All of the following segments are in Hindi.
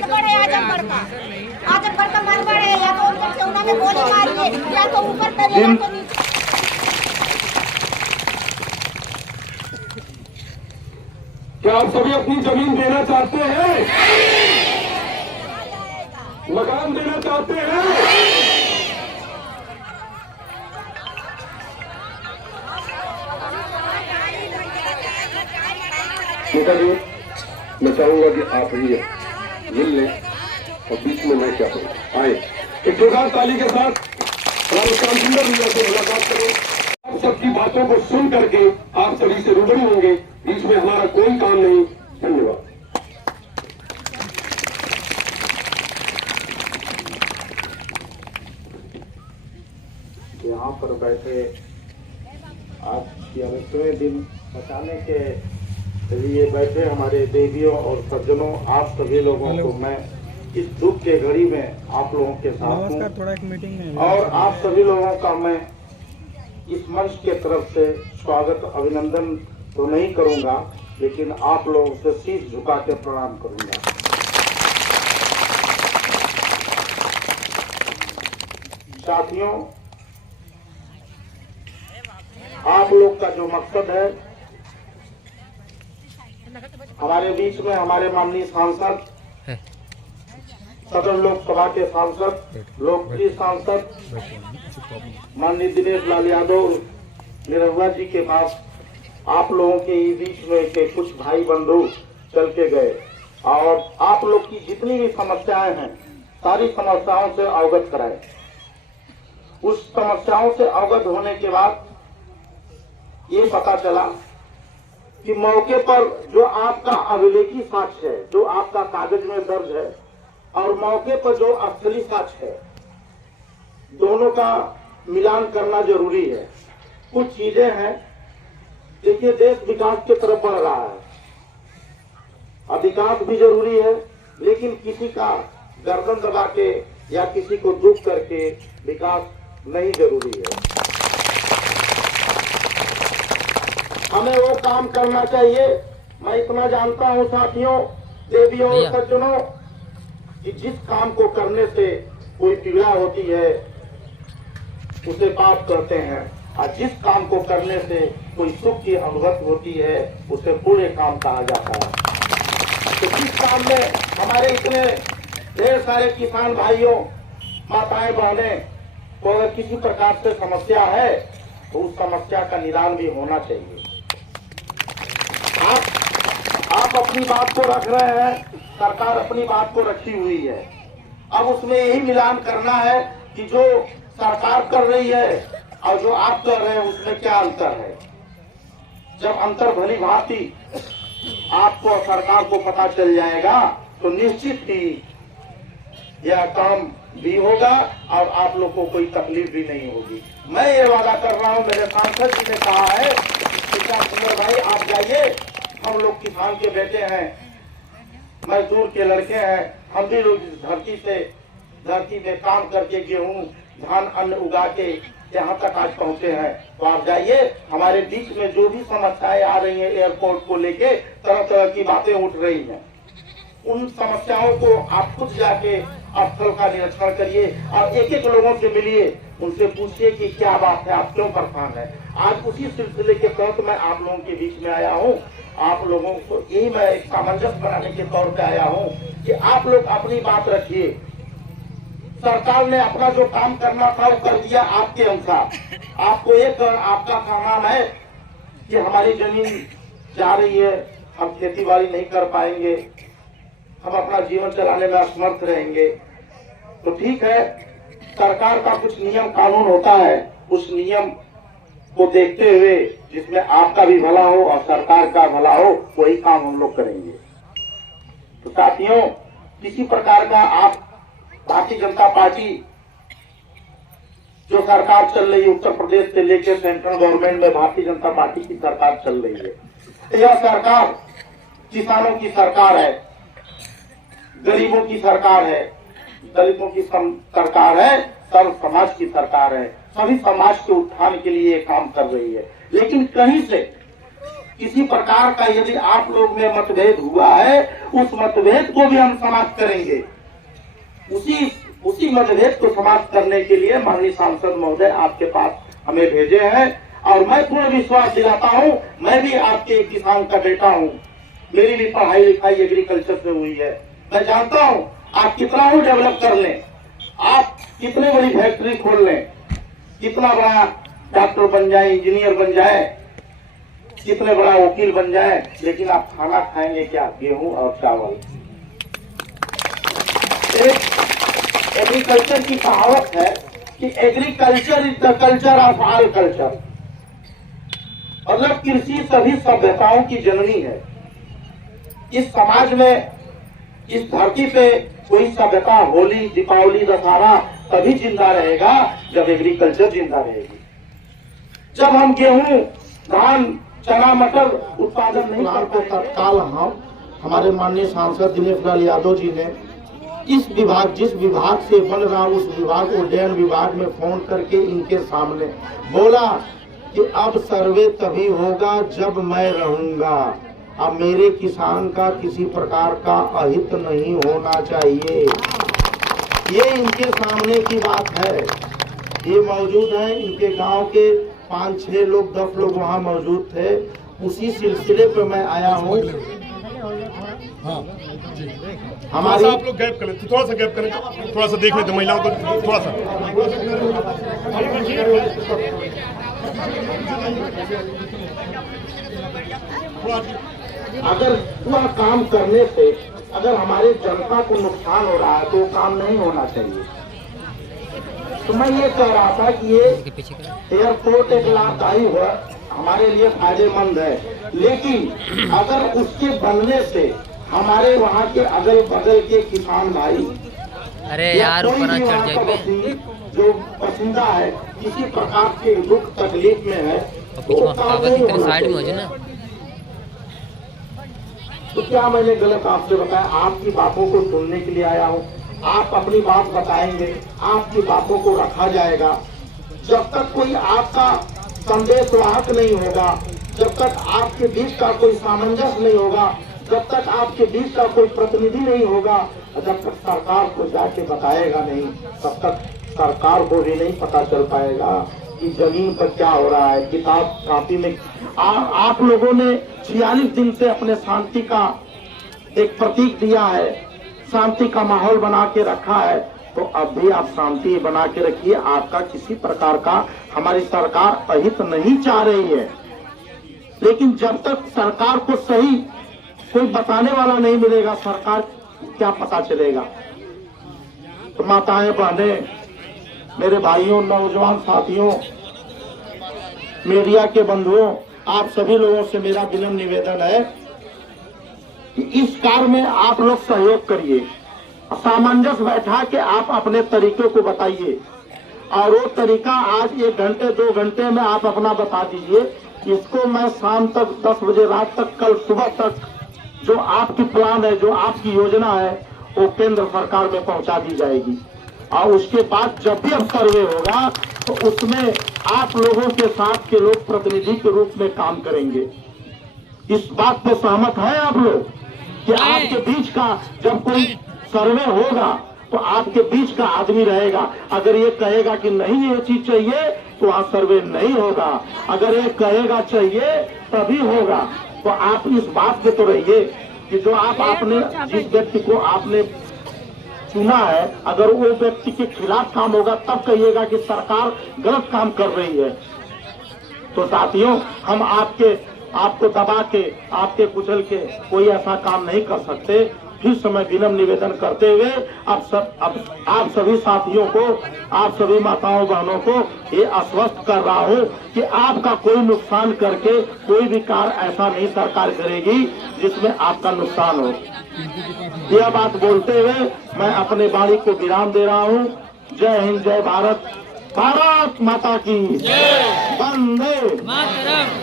मारवाड़ है आजमगढ़ का। आजमगढ़ का मारवाड़ है, या तो ऊपर से उन्होंने गोली मारी है, या तो ऊपर से या तो नीचे। क्या आप सभी अपनी जमीन देना चाहते हैं? मकान देना चाहते हैं? नेताजी, मैं चाहूंगा कि आप ही मिल लें और बीच में मैं क्या करूं, आए एक जोरदार ताली के साथ रामचंद्र भैया से मुलाकात करें। आप सबकी बातों को सुन करके आप सभी से रूबरू होंगे। बीच में हमारा कोई काम नहीं। धन्यवाद। यहाँ पर बैठे आज 11वें दिन बचाने के लिए बैठे हमारे देवियों और सज्जनों, आप सभी लोगों को मैं इस दुख के घड़ी में आप लोगों के साथ हूँ। थोड़ा एक मीटिंग में और आप सभी लोगों का मैं इस मंच के तरफ से स्वागत अभिनंदन तो नहीं करूंगा, लेकिन आप लोगों से शीश झुका के प्रणाम करूंगा। साथियों, आप लोग का जो मकसद है, हमारे बीच में हमारे माननीय सांसद, सदन लोकसभा के सांसद, लोकप्रिय सांसद माननीय दिनेश लाल यादव निरहुआ जी के पास आप लोगों के बीच में के कुछ भाई बंधु चल के गए और आप लोग की जितनी भी समस्याएं हैं सारी समस्याओं से अवगत कराए। उस समस्याओं से अवगत होने के बाद ये पता चला कि मौके पर जो आपका अभिलेखी साक्ष्य है, जो आपका कागज में दर्ज है, और मौके पर जो असली साक्ष्य है, दोनों का मिलान करना जरूरी है। कुछ चीजें हैं, देखिए देश विकास की तरफ बढ़ रहा है, अधिकांश भी जरूरी है, लेकिन किसी का गर्दन दबा के या किसी को दुख करके विकास नहीं जरूरी है। हमें वो काम करना चाहिए। मैं इतना जानता हूं साथियों, देवियों और सज्जनों, कि जिस काम को करने से कोई पीड़ा होती है उसे पाप कहते हैं, और जिस काम को करने से कोई सुख की अनुभूति होती है उसे पूरे काम कहा जाता है। तो जिस काम में हमारे इतने ढेर सारे किसान भाइयों, माताएं, बहनें को अगर किसी प्रकार से समस्या है तो उस समस्या का निदान भी होना चाहिए। आप अपनी बात को रख रहे हैं, सरकार अपनी बात को रखी हुई है। अब उसमें यही मिलान करना है कि जो सरकार कर रही है और जो आप कर रहे हैं उसमें क्या अंतर है। जब अंतर भली भांति आपको और सरकार को पता चल जाएगा तो निश्चित ही यह काम भी होगा और आप लोग को कोई तकलीफ भी नहीं होगी। मैं ये वादा कर रहा हूँ, मेरे सांसद जी ने कहा है कि सुंदर भाई आप जाइए, हम लोग किसान के बेटे हैं, मजदूर के लड़के हैं, हम भी लोग धरती में काम करके गेहूं धान अन्न उगा के यहाँ तक आज पहुँचे हैं। तो आप जाइए, हमारे बीच में जो भी समस्याएं आ रही हैं, एयरपोर्ट को लेके तरह तरह की बातें उठ रही हैं, उन समस्याओं को आप खुद जाके स्थल का निरीक्षण करिए और एक एक लोगों से मिलिए, उनसे पूछिए कि क्या बात है, आप क्यों परेशान है। आज उसी सिलसिले के तहत मैं आप लोगों के बीच में आया हूँ। आप लोगों को यही मैं एक सामंजस्य बनाने के तौर पे आया हूँ कि आप लोग अपनी बात रखिए। सरकार ने अपना जो काम करना था वो कर दिया आपके अनुसार। आपको एक आपका सामान है कि हमारी जमीन जा रही है, हम खेती बाड़ी नहीं कर पाएंगे, हम अपना जीवन चलाने में असमर्थ रहेंगे, तो ठीक है, सरकार का कुछ नियम कानून होता है, उस नियम को देखते हुए जिसमें आपका भी भला हो और सरकार का भला हो, वही काम हम लोग करेंगे। तो साथियों, किसी प्रकार का आप भारतीय जनता पार्टी जो सरकार चल रही है, उत्तर प्रदेश से लेकर सेंट्रल गवर्नमेंट में भारतीय जनता पार्टी की सरकार चल रही है। यह सरकार किसानों की सरकार है, गरीबों की सरकार है, दलितों की सरकार है, सर्व समाज की सरकार है। सभी समाज के उत्थान के लिए काम कर रही है। लेकिन कहीं से किसी प्रकार का यदि आप लोग में मतभेद हुआ है, उस मतभेद को भी हम समाप्त करेंगे। उसी मतभेद को समाप्त करने के लिए माननीय सांसद महोदय आपके पास हमें भेजे हैं, और मैं पूर्ण विश्वास दिलाता हूं, मैं भी आपके एक किसान का बेटा हूं, मेरी भी पढ़ाई लिखाई एग्रीकल्चर से हुई है। मैं जानता हूं आप कितना ही डेवलप कर लें, आप कितने बड़ी फैक्ट्री खोल लें, कितना बड़ा डॉक्टर बन जाए, इंजीनियर बन जाए, कितने बड़ा वकील बन जाए, लेकिन आप खाना खाएंगे क्या? गेहूं और चावल। एक एग्रीकल्चर की कहावत है कि agriculture is the culture of all culture, मतलब कृषि सभी सभ्यताओं की जननी है। इस समाज में, इस धरती पे कोई सभ्यता, होली, दीपावली, दशहरा तभी जिंदा रहेगा जब एग्रीकल्चर जिंदा रहेगी। जब हम गेहूं, धान, चना, मटर उत्पादन नहीं करते, तत्काल हमारे माननीय सांसद दिनेश लाल यादव जी ने जिस विभाग से बन रहा उस विभाग, उड्डयन विभाग में फोन करके इनके सामने बोला कि अब सर्वे तभी होगा जब मैं रहूंगा, अब मेरे किसान का किसी प्रकार का अहित नहीं होना चाहिए। ये इनके सामने की बात है। ये मौजूद है, इनके गांव के 5-6 लोग, 10 लोग वहाँ मौजूद थे। उसी सिलसिले पे मैं आया हूँ। हमारे आप लोग गैप करें, थोड़ा सा गैप करें, थोड़ा सा देख लेते महिलाओं को, थोड़ा सा। अगर पूरा काम करने से अगर हमारे जनता को नुकसान हो रहा है तो वो काम नहीं होना चाहिए। तो मैं ये कह रहा था कि ये एयरपोर्ट एक लाभदायी हुआ, हमारे लिए फायदेमंद है, लेकिन अगर उसके बनने से हमारे वहाँ के अगल बगल के किसान भाई, अरे यार ऊपर चढ़ जाए, जो पसंदा है, किसी प्रकार के दुख तकलीफ में है, तो साइड में हो जाए ना। तो क्या मैंने गलत आपसे बताया? आपकी बातों को सुनने के लिए आया हूँ। आप अपनी बात बताएंगे, आपकी बातों को रखा जाएगा। जब तक कोई आपका संदेश वाहक नहीं होगा, जब तक आपके बीच का कोई सामंजस्य नहीं होगा, जब तक आपके बीच का कोई प्रतिनिधि नहीं होगा, जब तक सरकार को जाके बताएगा नहीं, तब तक सरकार को भी नहीं पता चल पाएगा कि जमीन पर क्या हो रहा है। किताब कापी में आप लोगों ने 46 दिन से अपने शांति का एक प्रतीक दिया है, शांति का माहौल बना के रखा है, तो अब भी आप शांति बना के रखिए। आपका किसी प्रकार का हमारी सरकार अहित नहीं चाह रही है, लेकिन जब तक सरकार को सही कोई बताने वाला नहीं मिलेगा, सरकार क्या पता चलेगा। तो माताएं, बहनें, मेरे भाइयों, नौजवान साथियों, मीडिया के बंधुओं, आप सभी लोगों से मेरा विनम्र निवेदन है कि इस कार्य में आप लोग सहयोग करिए, सामंजस्य बैठा के आप अपने तरीके को बताइए, और वो तरीका आज 1 घंटे 2 घंटे में आप अपना बता दीजिए। इसको मैं शाम तक 10 बजे रात तक, कल सुबह तक जो आपकी प्लान है, जो आपकी योजना है, वो केंद्र सरकार में पहुंचा दी जाएगी। और उसके बाद जब भी अब सर्वे होगा तो उसमें आप लोगों के साथ के लोग प्रतिनिधि के रूप में काम करेंगे। इस बात पे सहमत है आप लोग कि आपके बीच का जब कोई सर्वे होगा तो आपके बीच का आदमी रहेगा। अगर ये कहेगा कि नहीं ये चीज चाहिए तो वहाँ सर्वे नहीं होगा, अगर ये कहेगा चाहिए तभी होगा। तो आप इस बात पे तो रहिए कि जो आपने जिस व्यक्ति को आपने चुना है, अगर वो व्यक्ति के खिलाफ काम होगा तब कहिएगा कि सरकार गलत काम कर रही है। तो साथियों, हम आपको दबा के, आपके कुचल के कोई ऐसा काम नहीं कर सकते। फिर से मैं विनम्र निवेदन करते हुए आप सभी साथियों को, आप सभी माताओं बहनों को ये आश्वस्त कर रहा हूँ कि आपका कोई नुकसान करके कोई भी कार्य ऐसा नहीं सरकार करेगी जिसमें आपका नुकसान हो। यह बात बोलते हुए मैं अपने वाणी को विराम दे रहा हूँ। जय हिंद, जय भारत, भारत माता की वंदे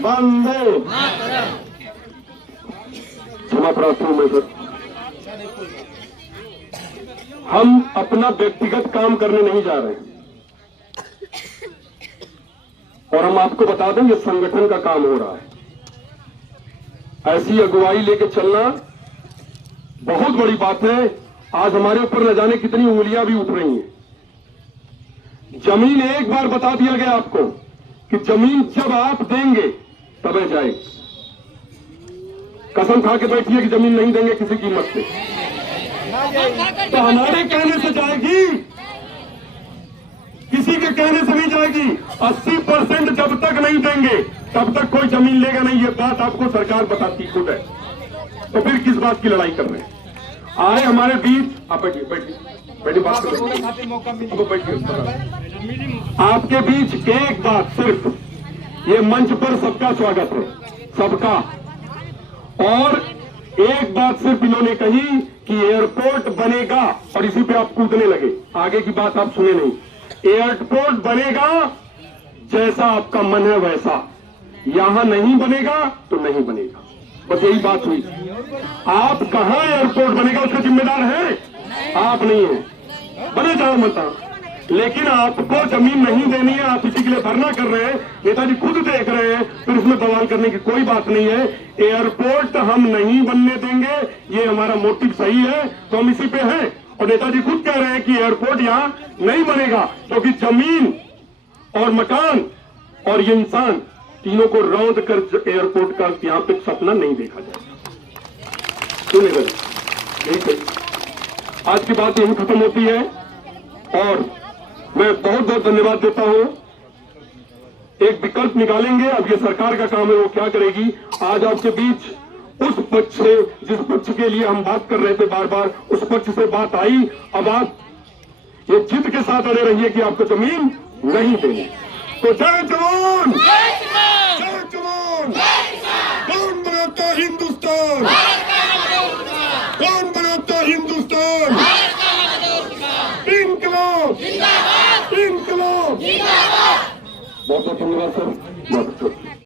वंदे। क्षमा प्रार्थना हूं मैं सर। हम अपना व्यक्तिगत काम करने नहीं जा रहे, और हम आपको बता दें ये संगठन का काम हो रहा है। ऐसी अगुवाई लेके चलना बहुत बड़ी बात है। आज हमारे ऊपर न जाने कितनी उंगलियां भी उठ रही हैं। जमीन एक बार बता दिया गया आपको कि जमीन जब आप देंगे तबे जाएगी। कसम खा के बैठिए कि जमीन नहीं देंगे किसी कीमत पे। तो हमारे कहने से जाएगी, किसी के कहने से नहीं जाएगी। 80% जब तक नहीं देंगे तब तक कोई जमीन लेगा नहीं। ये बात आपको सरकार बताती खुद है। तो फिर किस बात की लड़ाई कर रहे हैं? आए हमारे बीच, आप बैठिए बैठिए बात करो, अब बैठिए। आपके बीच एक बात सिर्फ, ये मंच पर सबका स्वागत है, सबका। और एक बात सिर्फ इन्होंने कही कि एयरपोर्ट बनेगा और इसी पे आप कूदने लगे। आगे की बात आप सुने नहीं। एयरपोर्ट बनेगा जैसा आपका मन है वैसा, यहां नहीं बनेगा तो नहीं बनेगा, बस यही बात हुई। आप कहां एयरपोर्ट बनेगा उसका जिम्मेदार है, आप नहीं है। बने जाओ मता, लेकिन आपको जमीन नहीं देनी है। आप इसी के लिए धरना कर रहे हैं, नेताजी खुद देख रहे हैं, फिर इसमें बवाल करने की कोई बात नहीं है। एयरपोर्ट हम नहीं बनने देंगे, ये हमारा मोटिव सही है, तो हम इसी पे हैं। और नेताजी खुद कह रहे हैं कि एयरपोर्ट यहां नहीं बनेगा क्योंकि जमीन और मकान और ये इंसान तीनों को रौंद कर एयरपोर्ट का यहां पे सपना नहीं देखा जाएगा। सुनेगा यही सही। आज की बात यही खत्म होती है और मैं बहुत बहुत धन्यवाद देता हूं। एक विकल्प निकालेंगे, अब ये सरकार का काम है, वो क्या करेगी। आज आपके बीच उस पक्ष से, जिस पक्ष के लिए हम बात कर रहे थे बार बार, उस पक्ष से बात आई। अब आप ये जिद के साथ अड़े रहिए कि आपको जमीन नहीं देनी। तो जय जवान, जय जवान। कौन बनाता हिंदुस्तान, कौन बनाता हिंदुस्तान। इंकलाब, इंकलाब। बहुत बहुत धन्यवाद सर, बहुत अच्छा।